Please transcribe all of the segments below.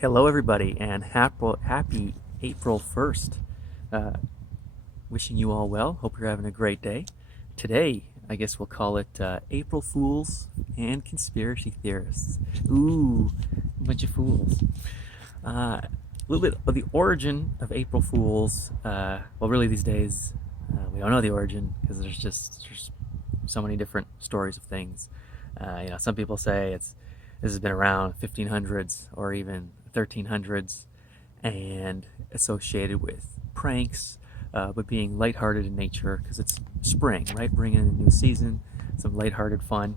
Hello, everybody, and happy April 1st. Uh, Wishing you all well. Hope you're having a great day. Today, I guess we'll call it April Fools and Conspiracy Theorists. Ooh, a bunch of fools. A little bit of the origin of April Fools. Well, really, these days, we don't know the origin because there's so many different stories of things. Some people say this has been around 1500s or even 1300s and associated with pranks, but being lighthearted in nature because it's spring, right? Bringing in a new season, some lighthearted fun.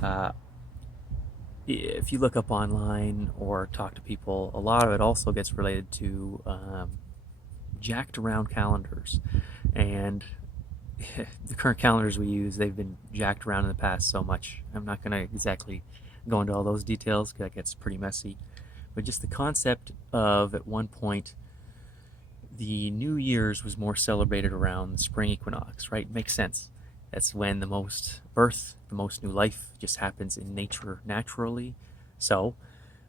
Uh, if you look up online or talk to people, a lot of it also gets related to jacked around calendars. And the current calendars we use, they've been jacked around in the past so much. I'm not going to exactly go into all those details because that gets pretty messy. But just the concept of, at one point, the New Year's was more celebrated around the spring equinox, right? Makes sense. That's when the most birth, the most new life just happens in nature naturally. So,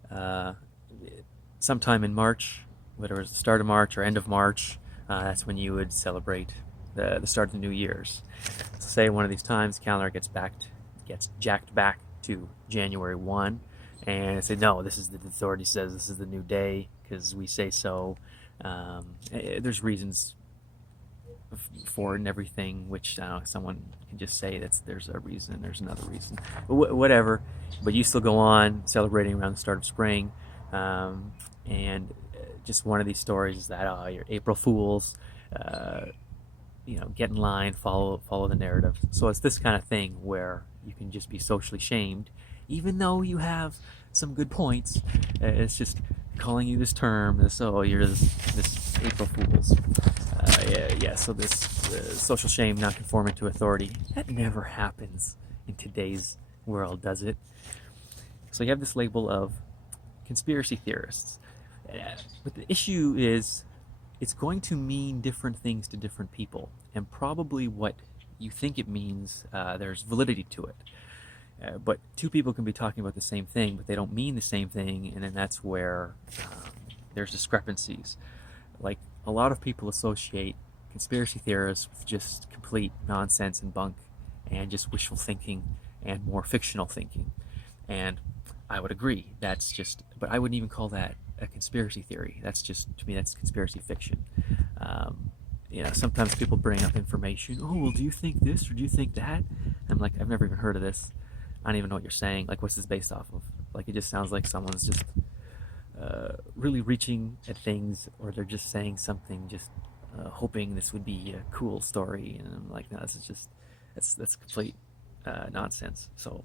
uh, sometime in March, whether it's the start of March or end of March, that's when you would celebrate the start of the New Year's. So say one of these times, the calendar gets jacked back to January 1, and I say, no, this is the authority says this is the new day because we say so. There's reasons for it and everything, which someone can just say there's a reason, there's another reason, but whatever. But you still go on celebrating around the start of spring, and just one of these stories is that you're April Fools. Get in line, follow the narrative. So it's this kind of thing where you can just be socially shamed, even though you have some good points. It's just calling you this term, you're this April Fools. Yeah. So this social shame, not conforming to authority, that never happens in today's world, does it? So you have this label of conspiracy theorists, but the issue is it's going to mean different things to different people, and probably what you think it means, there's validity to it. But two people can be talking about the same thing, but they don't mean the same thing, and then that's where there's discrepancies. Like, a lot of people associate conspiracy theorists with just complete nonsense and bunk, and just wishful thinking and more fictional thinking. And I would agree, but I wouldn't even call that a conspiracy theory. To me, that's conspiracy fiction. Sometimes people bring up information. Oh, well, do you think this or do you think that? I'm like, I've never even heard of this. I don't even know what you're saying. Like, what's this based off of? Like, it just sounds like someone's just really reaching at things, or they're just saying something, just hoping this would be a cool story. And I'm like, no, that's complete nonsense. So,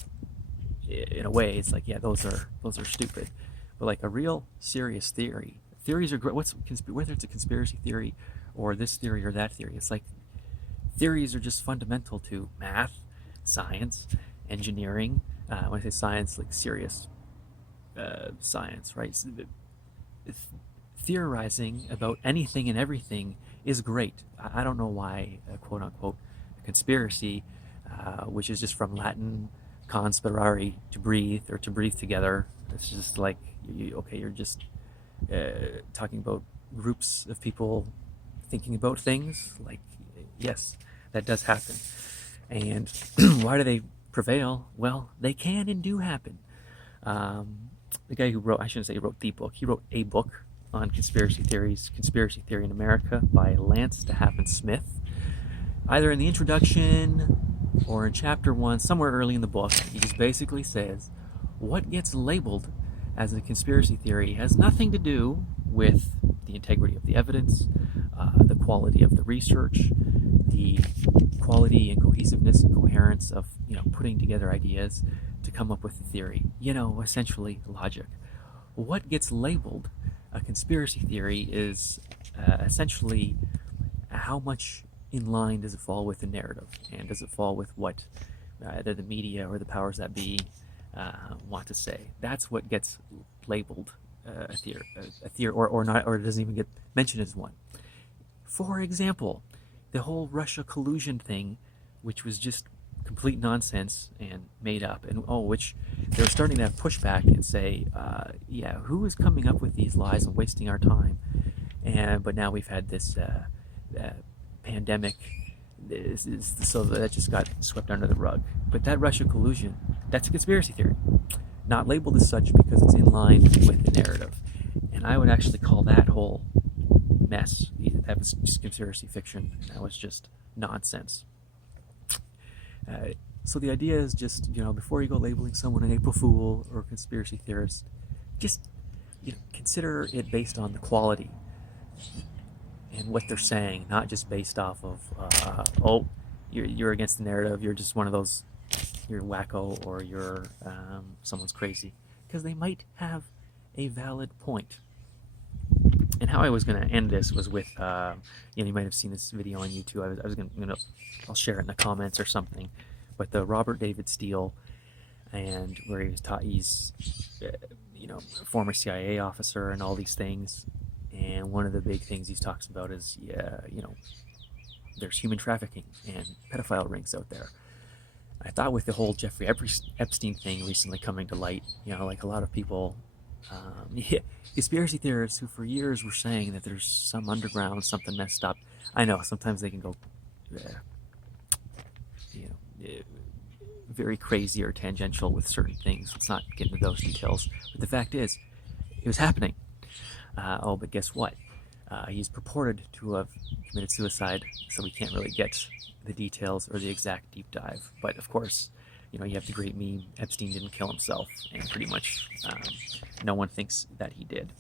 in a way, it's like, yeah, those are stupid. But like a real serious theories are great. Whether it's a conspiracy theory or this theory or that theory, it's like theories are just fundamental to math, science, engineering. When I say science, like serious science, right? So theorizing about anything and everything is great. I don't know why, quote unquote, a conspiracy, which is just from Latin conspirare, to breathe, or to breathe together. It's just like, you're just talking about groups of people thinking about things. Like, yes, that does happen. And why do they prevail? Well, they can and do happen. The guy who wrote, I shouldn't say he wrote the book, he wrote a book on conspiracy theories, Conspiracy Theory in America, by Lance DeHaven Smith. Either in the introduction or in chapter 1, somewhere early in the book, he just basically says what gets labeled as a conspiracy theory has nothing to do with the integrity of the evidence, the quality of the research, the quality and cohesiveness and coherence of putting together ideas to come up with a theory. Essentially logic. What gets labeled a conspiracy theory is essentially how much in line does it fall with the narrative, and does it fall with what either the media or the powers that be want to say. That's what gets labeled a theory, or not, or it doesn't even get mentioned as one. For example, the whole Russia collusion thing, which was just complete nonsense and made up, and which they're starting to have pushback and say, yeah, who is coming up with these lies and wasting our time? But now we've had this pandemic, so that just got swept under the rug. But that Russia collusion, that's a conspiracy theory, not labeled as such because it's in line with the narrative. And I would actually call that whole mess, that was conspiracy fiction, and that was just nonsense. So the idea is just, before you go labeling someone an April Fool or a conspiracy theorist, just consider it based on the quality and what they're saying, not just based off of, you're against the narrative, you're just one of those, you're wacko, or you're someone's crazy, because they might have a valid point. And how I was going to end this was with, you might have seen this video on YouTube. I'll share it in the comments or something. But the Robert David Steele, and where he was taught, he's, a former CIA officer and all these things. And one of the big things he talks about is, there's human trafficking and pedophile rings out there. I thought with the whole Jeffrey Epstein thing recently coming to light, like a lot of people, conspiracy theorists who for years were saying that there's some underground, something messed up. I know sometimes they can go, very crazy or tangential with certain things. Let's not get into those details. But the fact is, it was happening. But guess what? He's purported to have committed suicide, so we can't really get the details or the exact deep dive. But of course, you have the great meme, Epstein didn't kill himself, and pretty much no one thinks that he did.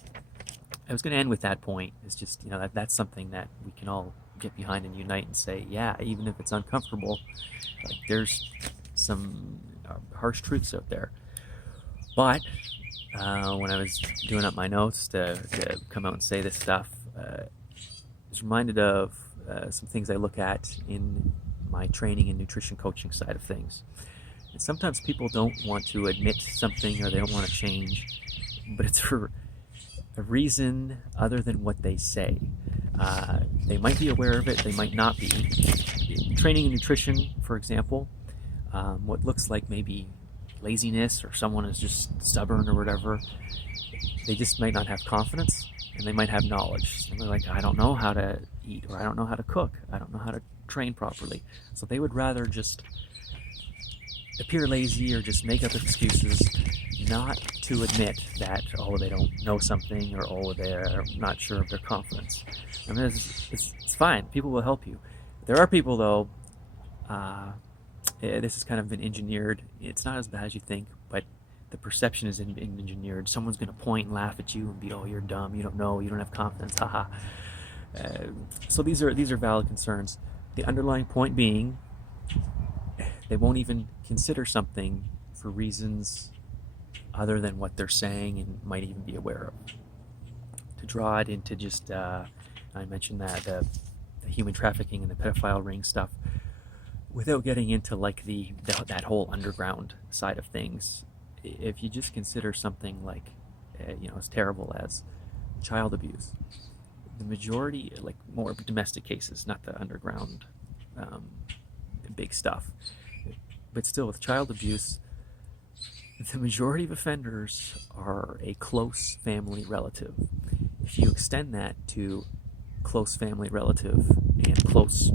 I was going to end with that point. It's just, that's something that we can all get behind and unite and say, yeah, even if it's uncomfortable, like there's some harsh truths out there. But when I was doing up my notes to come out and say this stuff, I was reminded of some things I look at in my training and nutrition coaching side of things. And sometimes people don't want to admit something, or they don't want to change, but it's for a reason other than what they say. They might be aware of it, they might not be. Training and nutrition, for example, what looks like maybe laziness, or someone is just stubborn or whatever, they just might not have confidence, and they might have knowledge. And they're like, I don't know how to eat, or I don't know how to cook, I don't know how to train properly. So they would rather just appear lazy or just make up excuses, not to admit that, they don't know something, or they're not sure of their confidence. I mean, it's fine. People will help you. There are people, though, this has kind of been engineered. It's not as bad as you think, but the perception is engineered. Someone's going to point and laugh at you and be, you're dumb, you don't know, you don't have confidence, haha. So these are valid concerns. The underlying point being, they won't even consider something for reasons other than what they're saying and might even be aware of. To draw it into just, I mentioned that, the human trafficking and the pedophile ring stuff, without getting into like that whole underground side of things. If you just consider something like, as terrible as child abuse, the majority, like more domestic cases, not the underground big stuff, but still with child abuse, the majority of offenders are a close family relative. If you extend that to close family relative and close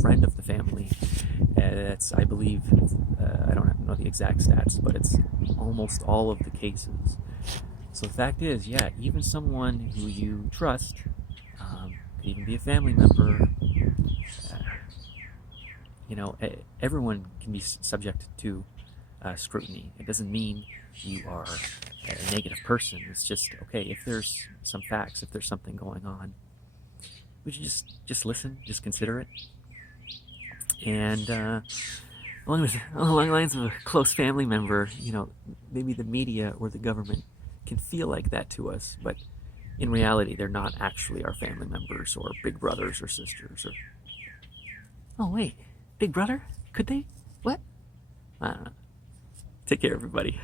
friend of the family, that's, I believe, I don't know the exact stats, but it's almost all of the cases. So the fact is, yeah, even someone who you trust, could even be a family member, everyone can be subject to scrutiny. It doesn't mean you are a negative person. It's just, okay, if there's some facts, if there's something going on, would you just listen, just consider it? And along the lines of a close family member, maybe the media or the government can feel like that to us, but in reality, they're not actually our family members or big brothers or sisters. Or, oh wait, big brother? Could they? What? I don't know. Take care, everybody.